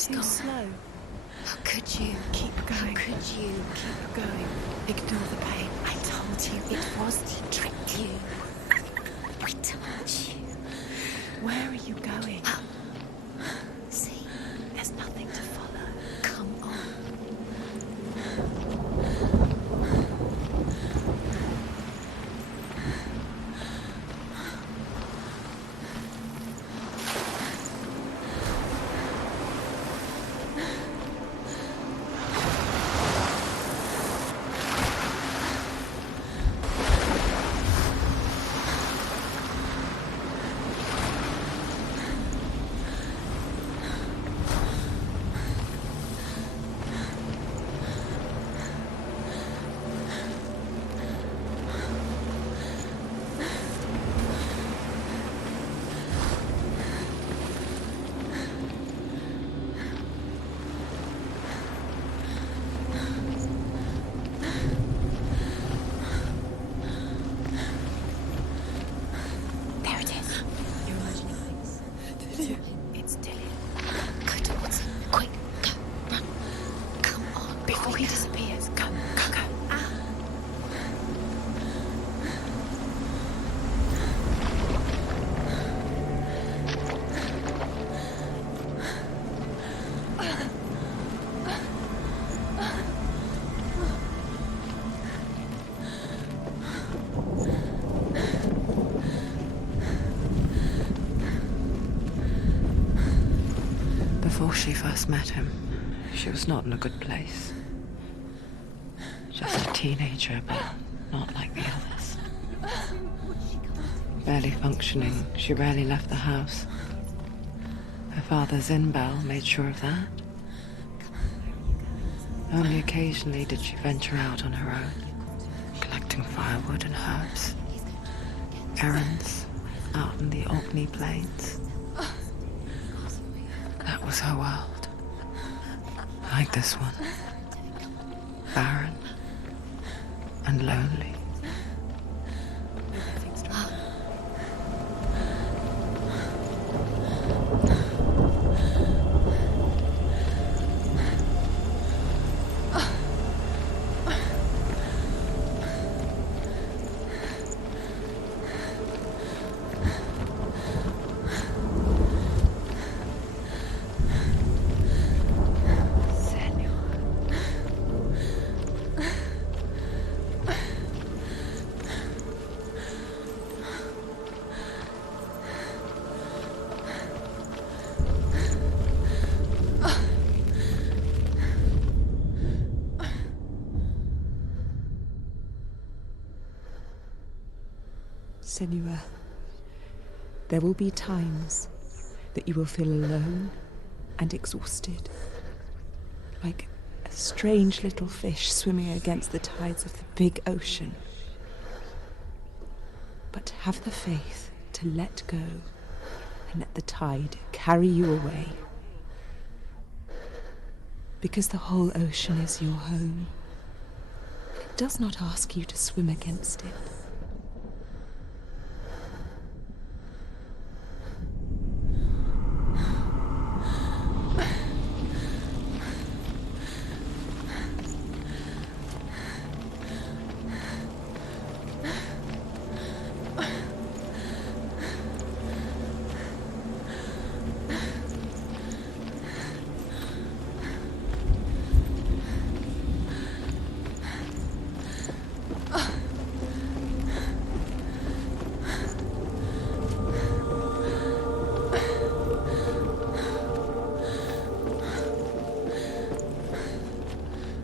He's too slow. How could you? Keep going. How could you? Keep going. Ignore the pain. I told you it was. He tricked you. I told you. Where are you going? See? There's nothing to follow. Come on. Before she first met him, she was not in a good place. Just a teenager, but not like the others. Barely functioning, she rarely left the house. Her father's in-bell made sure of that. Only occasionally did she venture out on her own, collecting firewood and herbs. Errands out in the Orkney Plains. That was her world. Like this one. Barren and lonely. Senua, there will be times that you will feel alone and exhausted, like a strange little fish swimming against the tides of the big ocean. But have the faith to let go and let the tide carry you away. Because the whole ocean is your home. It does not ask you to swim against it.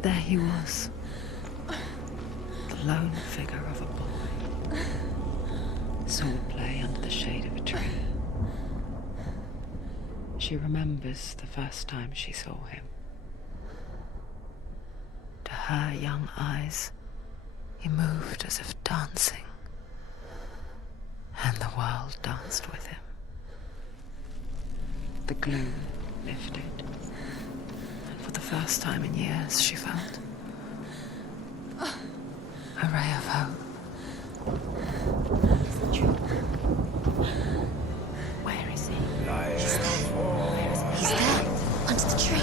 There he was, the lone figure of a boy. Swordplay under the shade of a tree. She remembers the first time she saw him. To her young eyes, he moved as if dancing, and the world danced with him. The gloom lifted. For the first time in years, she felt a ray of hope. Where is he? He's there, under the tree.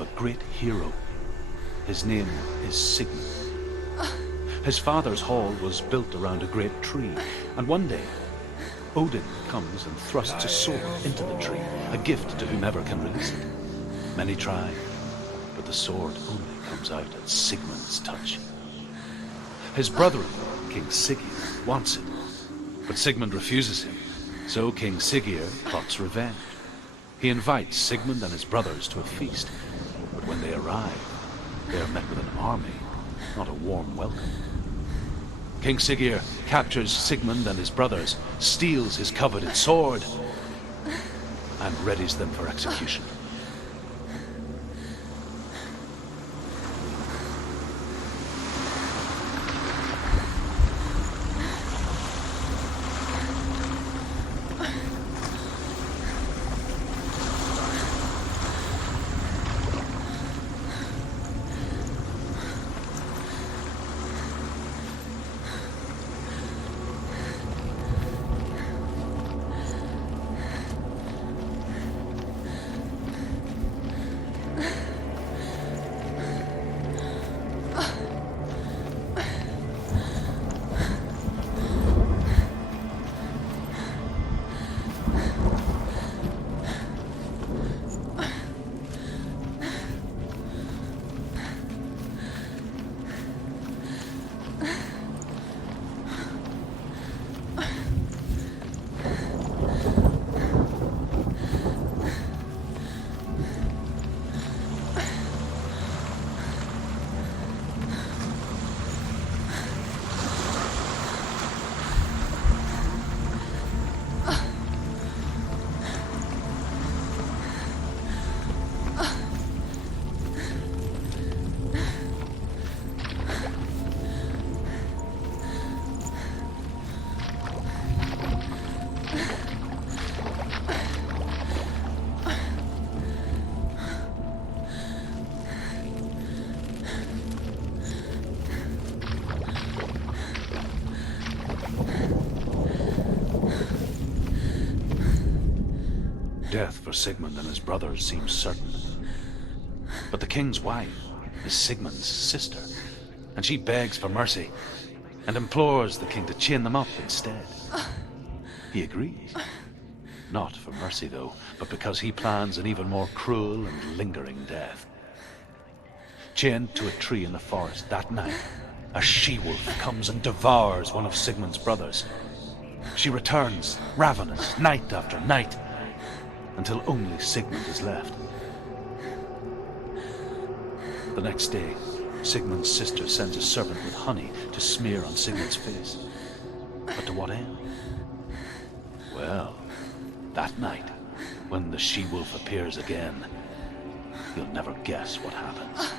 of a great hero. His name is Sigmund. His father's hall was built around a great tree, and one day, Odin comes and thrusts a sword into the tree, a gift to whomever can release it. Many try, but the sword only comes out at Sigmund's touch. His brother-in-law, King Siggeir, wants it, but Sigmund refuses him, so King Siggeir plots revenge. He invites Sigmund and his brothers to a feast, but when they arrive, they are met with an army, not a warm welcome. King Siggeir captures Sigmund and his brothers, steals his coveted sword, and readies them for execution. Death for Sigmund and his brothers seems certain. But the king's wife is Sigmund's sister, and she begs for mercy and implores the king to chain them up instead. He agrees. Not for mercy, though, but because he plans an even more cruel and lingering death. Chained to a tree in the forest that night, a she-wolf comes and devours one of Sigmund's brothers. She returns, ravenous, night after night, until only Sigmund is left. The next day, Sigmund's sister sends a servant with honey to smear on Sigmund's face. But to what end? Well, that night, when the she-wolf appears again, you'll never guess what happens.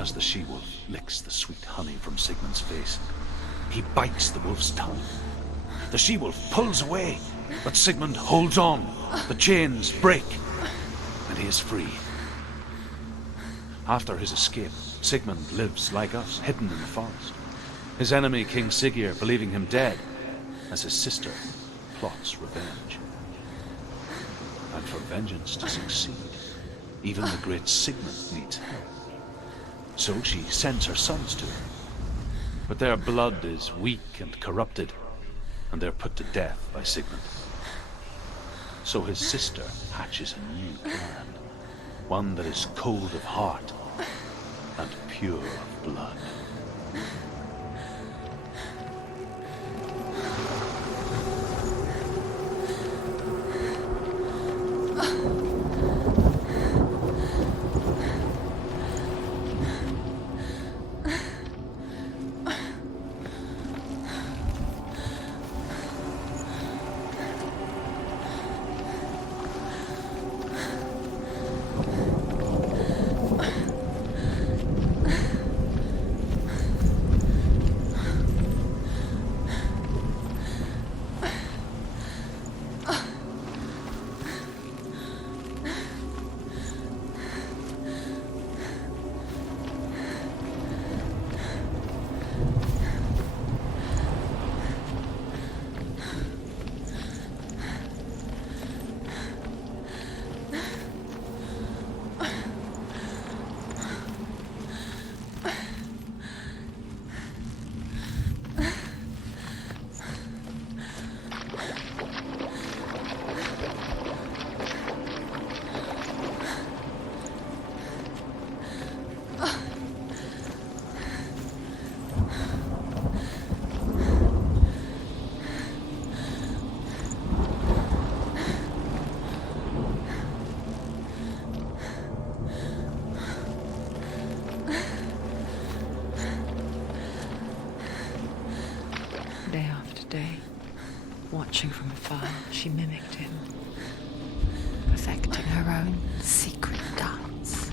As the she-wolf licks the sweet honey from Sigmund's face, he bites the wolf's tongue. The she-wolf pulls away, but Sigmund holds on. The chains break, and he is free. After his escape, Sigmund lives like us, hidden in the forest. His enemy, King Siggeir, believing him dead, as his sister plots revenge. And for vengeance to succeed, even the great Sigmund needs help. So she sends her sons to him. But their blood is weak and corrupted, and they're put to death by Sigmund. So his sister hatches a new plan, one that is cold of heart and pure of blood. Day after day, watching from afar, she mimicked him, perfecting her own secret dance,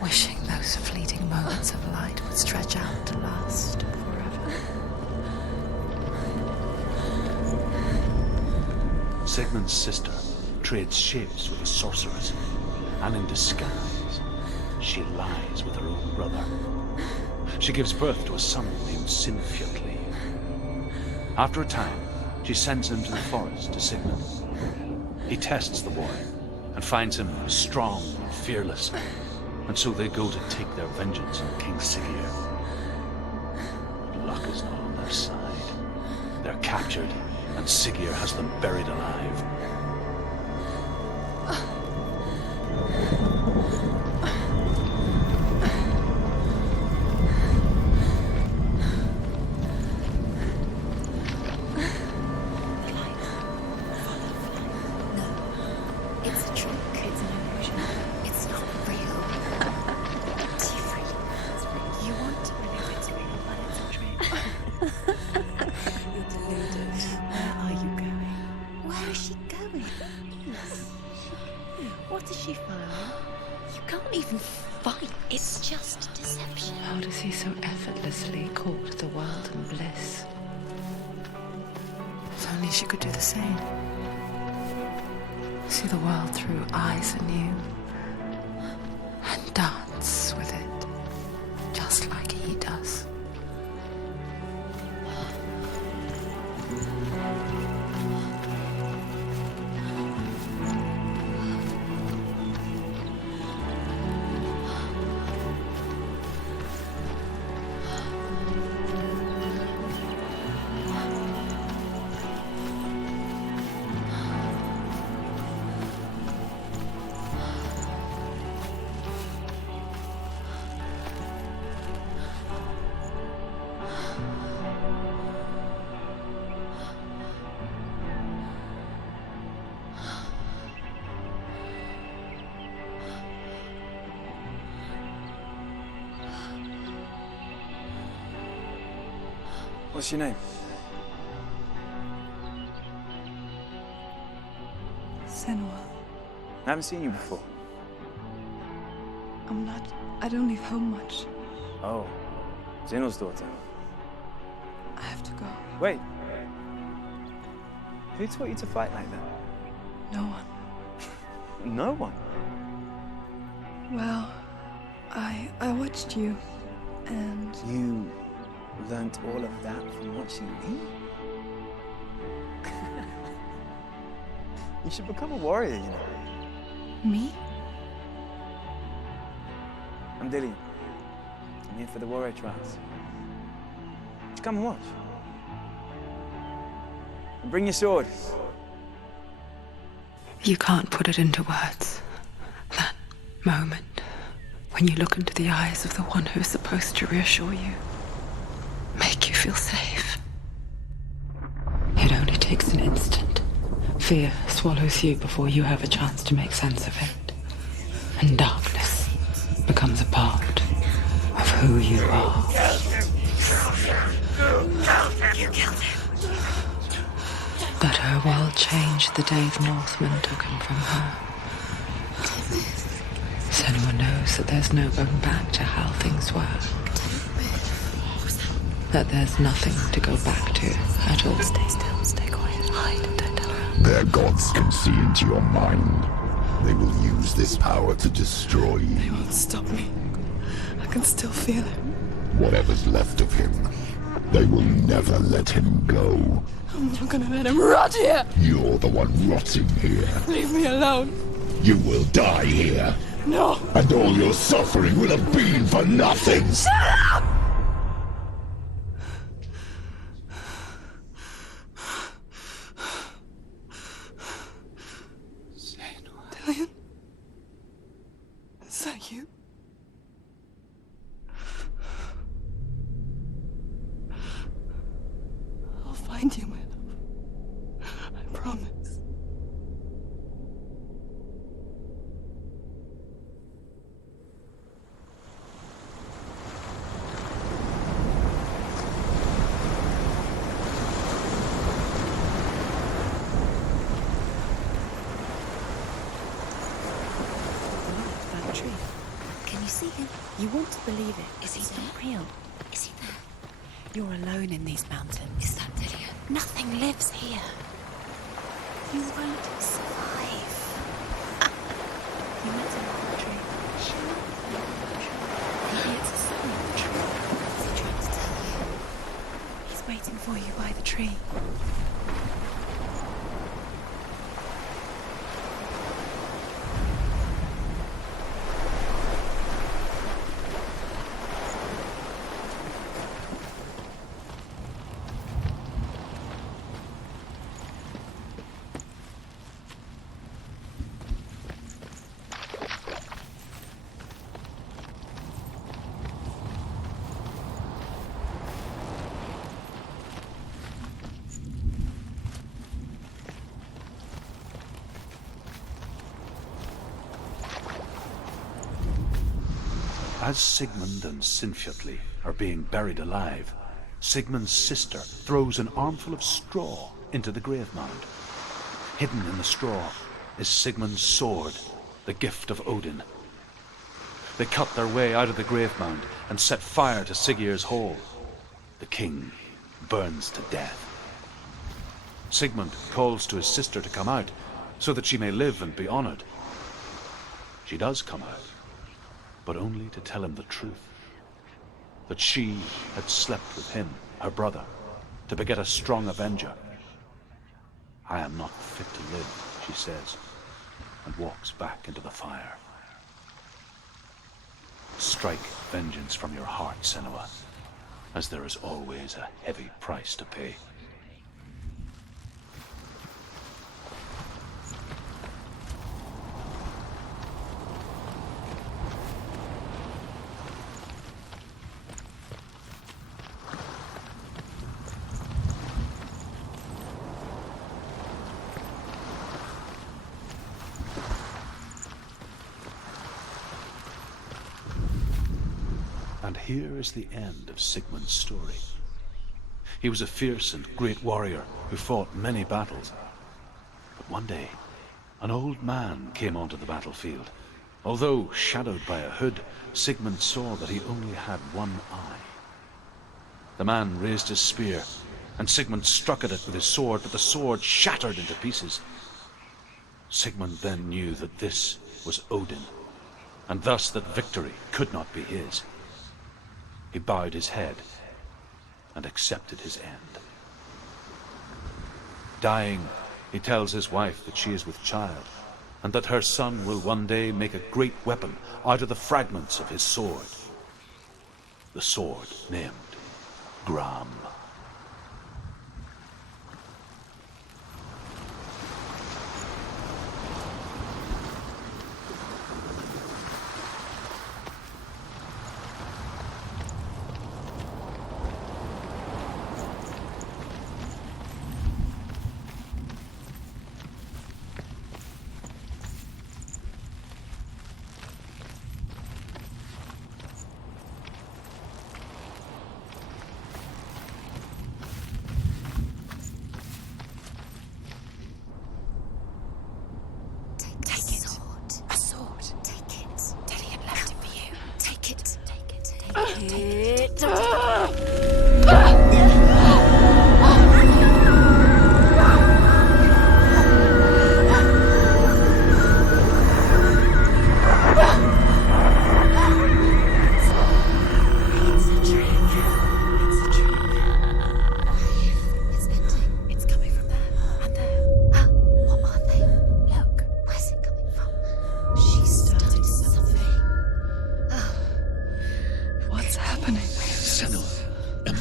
wishing those fleeting moments of light would stretch out to last forever. Sigmund's sister trades shapes with a sorceress, and in disguise, she lies with her own brother. She gives birth to a son named Sinfjotli. After a time, she sends him to the forest to Sigmund. He tests the boy and finds him strong and fearless, and so they go to take their vengeance on King Siggeir. But luck is not on their side. They're captured, and Siggeir has them buried alive. It's a trick. It's an illusion. It's not real. It's free. You want to believe it's real, but it's a trick. You're deluded. Where are you going? Where is she going? What is she following? You can't even fight. It's just deception. How does he so effortlessly court the world and bliss? If only she could do the same. See the world through eyes anew and dance with it, just like he does. What's your name? Senua. I haven't seen you before. I don't leave home much. Oh, Zeno's daughter. I have to go. Wait. Who taught you to fight like that? No one. No one. Well, I watched you, and You Learnt all of that from watching me? You should become a warrior, you know. Me? I'm Dillian. I'm here for the warrior trials. Just come and watch. And bring your sword. You can't put it into words. That moment when you look into the eyes of the one who is supposed to reassure you, make you feel safe. It only takes an instant. Fear swallows you before you have a chance to make sense of it. And darkness becomes a part of who you are. You killed him. But her world changed the day the Northmen took him from her. Senua knows that there's no going back to how things were. That there's nothing to go back to at all. Stay still, stay quiet, hide, don't tell her. Their gods can see into your mind. They will use this power to destroy They you. won't stop me. I can still feel it. Whatever's left of him, they will never let him go. I'm not gonna let him rot here! You're the one rotting here. Leave me alone! You will die here. No! And all your suffering will have been for nothing. Shut up! Dillian? Is that you? I'll find you, my love. I promise. That tree. Can you see him? You want to believe it. Is he not real? Is he there? You're alone in these mountains. Is that Dillian? Nothing lives here. You won't survive. You met him on the tree. Maybe it's a sign of the tree. What's he trying to tell you? He's waiting for you by the tree. As Sigmund and Sinfjotli are being buried alive, Sigmund's sister throws an armful of straw into the grave mound. Hidden in the straw is Sigmund's sword, the gift of Odin. They cut their way out of the grave mound and set fire to Siggeir's hall. The king burns to death. Sigmund calls to his sister to come out so that she may live and be honored. She does come out, but only to tell him the truth. That she had slept with him, her brother, to beget a strong avenger. I am not fit to live, she says, and walks back into the fire. Strike vengeance from your heart, Senua, as there is always a heavy price to pay. And here is the end of Sigmund's story. He was a fierce and great warrior who fought many battles. But one day, an old man came onto the battlefield. Although shadowed by a hood, Sigmund saw that he only had one eye. The man raised his spear, and Sigmund struck at it with his sword, but the sword shattered into pieces. Sigmund then knew that this was Odin, and thus that victory could not be his. He bowed his head and accepted his end. Dying, he tells his wife that she is with child, and that her son will one day make a great weapon out of the fragments of his sword. The sword named Gram.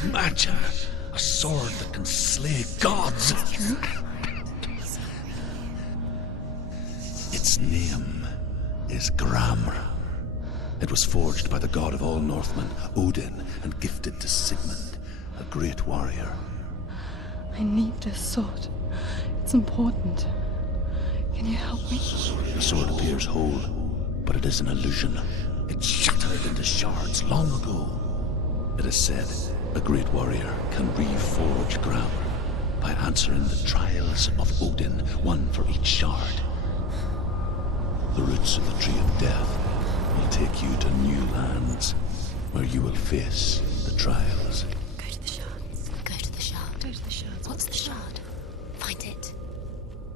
Imagine a sword that can slay gods. Its name is Gram. It was forged by the god of all Northmen, Odin, and gifted to Sigmund, a great warrior. I need this sword. It's important. Can you help me? The sword appears whole, but it is an illusion. It shattered into shards long ago. It is said a great warrior can reforge Gram by answering the trials of Odin, one for each shard. The roots of the Tree of Death will take you to new lands, where you will face the trials. Go to the shards. Go to the shard. Go to the shards. What's the shard? Find it.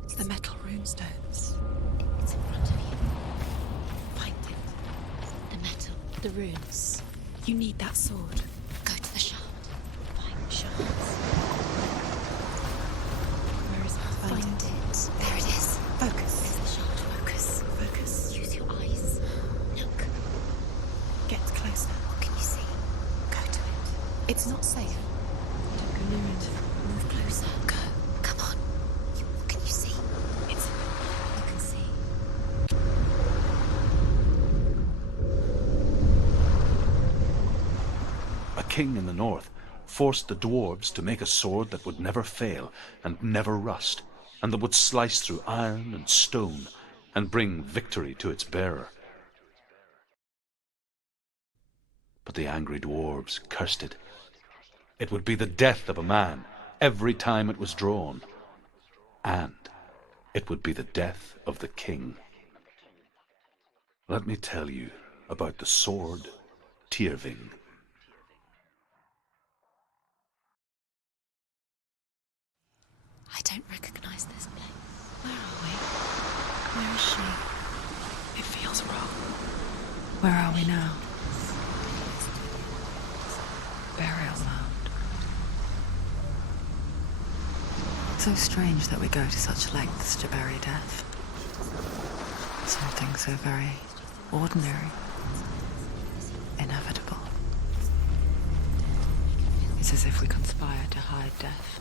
It's the metal runestones. It's in front of you. Find it. The metal. The runes. You need that sword. Go to the shard. Find the shards. Where is it? Find it. There it is. Focus. It's the shard. Focus. Focus. Use your eyes. Look. Get closer. What can you see? Go to it. It's not safe. Don't go near it. Move closer. Go. Come on. What can you see? It's... You can see. A king in the north forced the dwarves to make a sword that would never fail and never rust, and that would slice through iron and stone and bring victory to its bearer. But the angry dwarves cursed it. It would be the death of a man every time it was drawn, and it would be the death of the king. Let me tell you about the sword Tyrving. I don't recognize this place. Where are we? Where is she? It feels wrong. Where are we now? Burial mound. So strange that we go to such lengths to bury death. Something so very ordinary, inevitable. It's as if we conspire to hide death,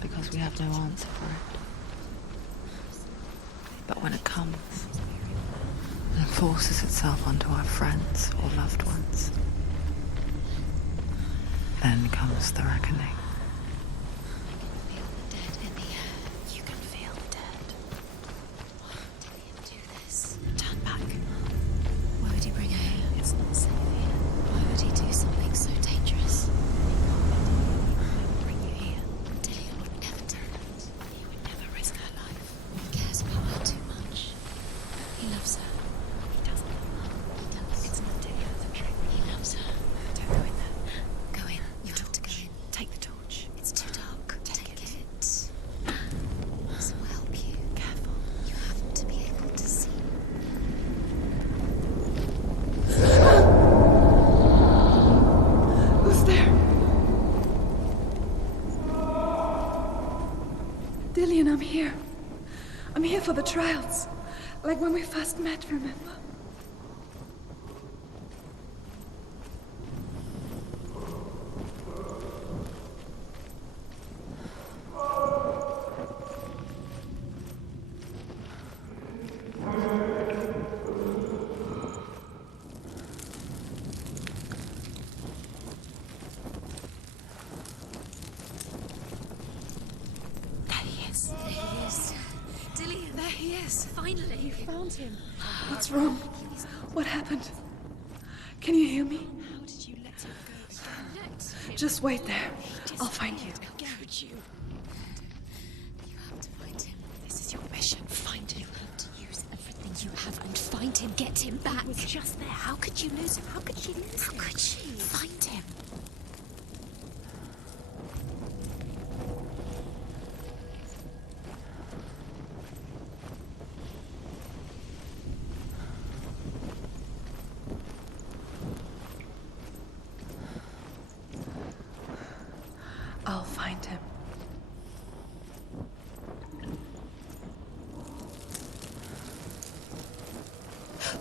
because we have no answer for it. But when it comes and forces itself onto our friends or loved ones, then comes the reckoning. Feel the dead in the air. You can feel the dead. Why did he do this? Turn back. Why would he bring her here? It's not safe here. Why would he do something so dangerous? Bring you here. Dillian would never do that. He would never risk her life. He cares about her too much. He loves her. He doesn't. He does. It's not Dillian, the trick. He loves her. Don't go in there. Go in. You have to go in. Take the torch. It's too dark. Take it. This will help you. Careful. You have to be able to see. Who's there? for the trials. Like when we first met, remember? Finally, you found him. What's wrong? What happened? Can you hear me? How did you let him go? Just wait there. I'll find you. Could you? You have to find him. This is your mission. Find him. You have to use everything you have and find him. Get him back. He was just there. How could you lose him? How could she lose him? How could she? Find him. I'll find him.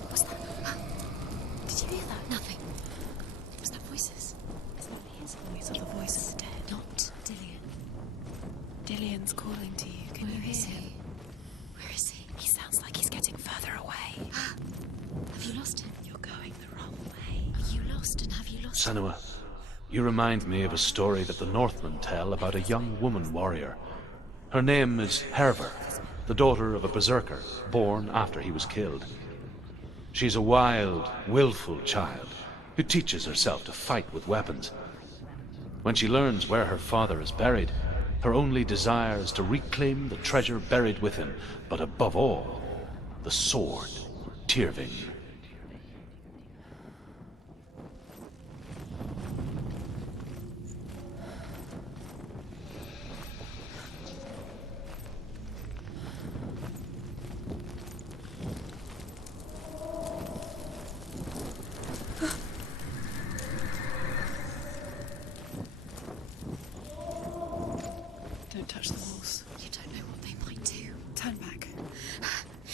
What's that? Did you hear that? Nothing. Was that voices? It's not his voice or the voice of the dead. Not Dillian. Dillian's calling to you. Can you hear him? Where is he? He sounds like he's getting further away. Have you lost him? You're going the wrong way. Are you lost and have you lost him? Senua, you remind me of a story that the Northmen tell about a young woman warrior. Her name is Herver, the daughter of a berserker, born after he was killed. She's a wild, willful child who teaches herself to fight with weapons. When she learns where her father is buried, her only desire is to reclaim the treasure buried with him, but above all, the sword, Tyrving. Don't touch the walls. You don't know what they might do. Turn back.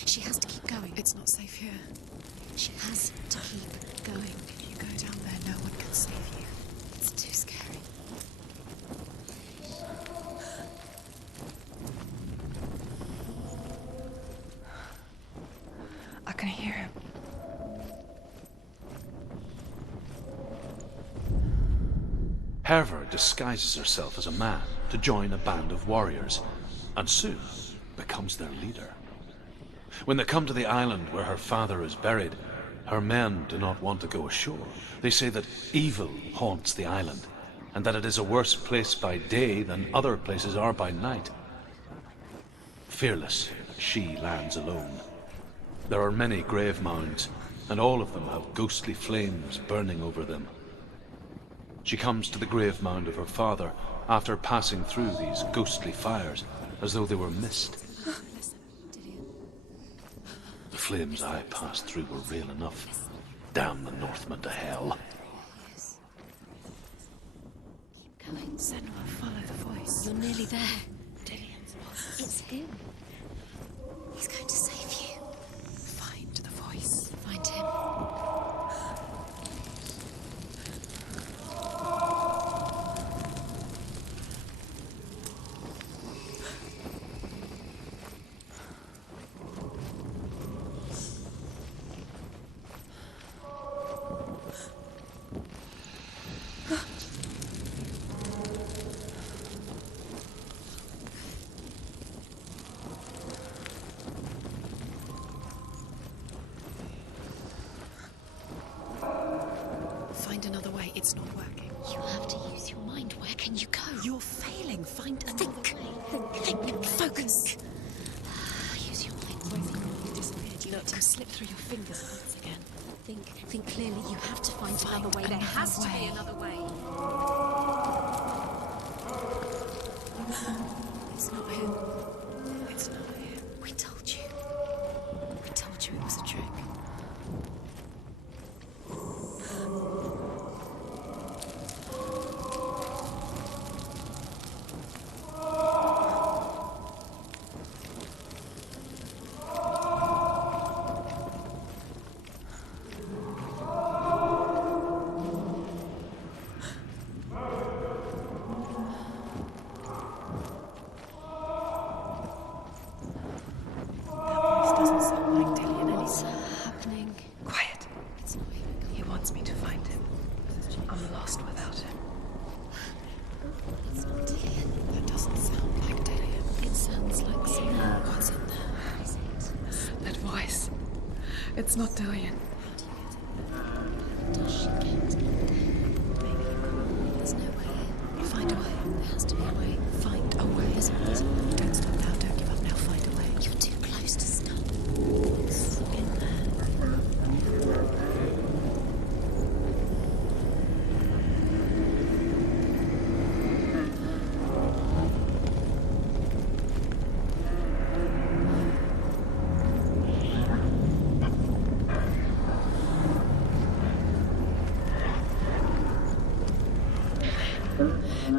She has to keep going. It's not safe here. She has to keep going. If you go down there, no one can save you. It's too scary. I can hear him. Herver disguises herself as a man to join a band of warriors, and soon becomes their leader. When they come to the island where her father is buried, her men do not want to go ashore. They say that evil haunts the island, and that it is a worse place by day than other places are by night. Fearless, she lands alone. There are many grave mounds, and all of them have ghostly flames burning over them. She comes to the grave mound of her father after passing through these ghostly fires, as though they were mist. The flames I passed through were real enough. Damn the Northmen to hell. Keep going. Senua, follow the voice. You're nearly there. Dillian's voice. It's him. He's going to save you. Find the voice. Find him. Find another way. It's not working. You have to use your mind. Where can you go? You're failing. Find another way. Think. Focus. Use your mind. You disappeared. Look, slip through your fingers once again. Think clearly. You have to find another way. There another has to be way. another way. It's not him. It's not him. We told you. We told you it was a trick. It's not Dillian. Does she get it? Maybe. There's no way. Find a way. There has to be a way. Find a way. There's always a way. Don't stop now. Don't give up now. Find a way. You're too close to stop. What's in there?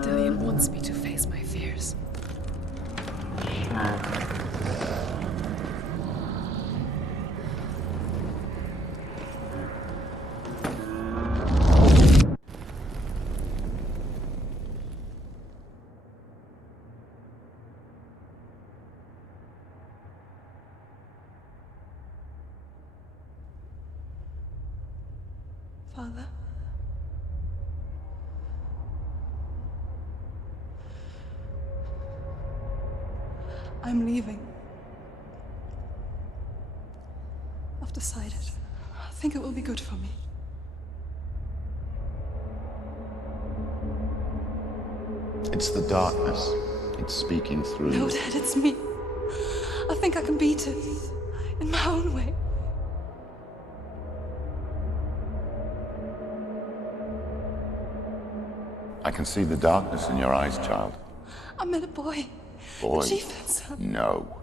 Dillian wants me to face my fears. Father? I'm leaving. I've decided. I think it will be good for me. It's the darkness. It's speaking through No, you. Dad, it's me. I think I can beat it. In my own way. I can see the darkness in your eyes, child. I met a boy. Boy. The chieftain's son. No.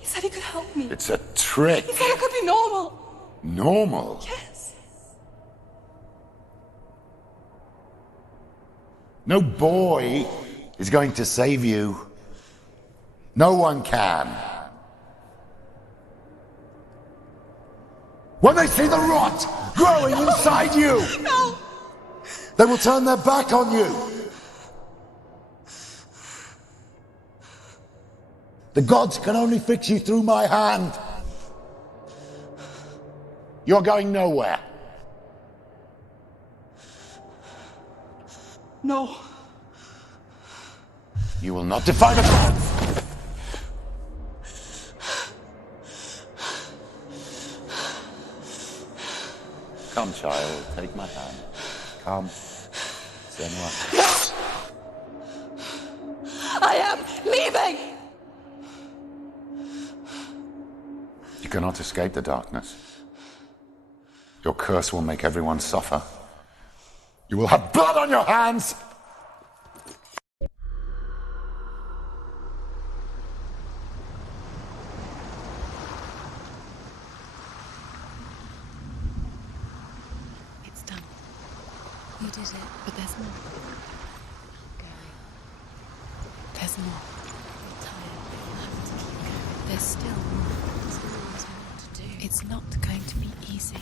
He said he could help me. It's a trick. He said I could be normal. Normal. Yes. No boy is going to save you. No one can. When they see the rot growing inside you, No! they will turn their back on you. The gods can only fix you through my hand. You're going nowhere. No. You will not defy the gods. Come, child, take my hand. Come. Senua. I am leaving! You cannot escape the darkness. Your curse will make everyone suffer. You will have blood on your hands! It's done. You did it. But there's more. Going. There's more. You're tired. You'll have to keep going. There's still more. There's always more to do. It's not going to be easy.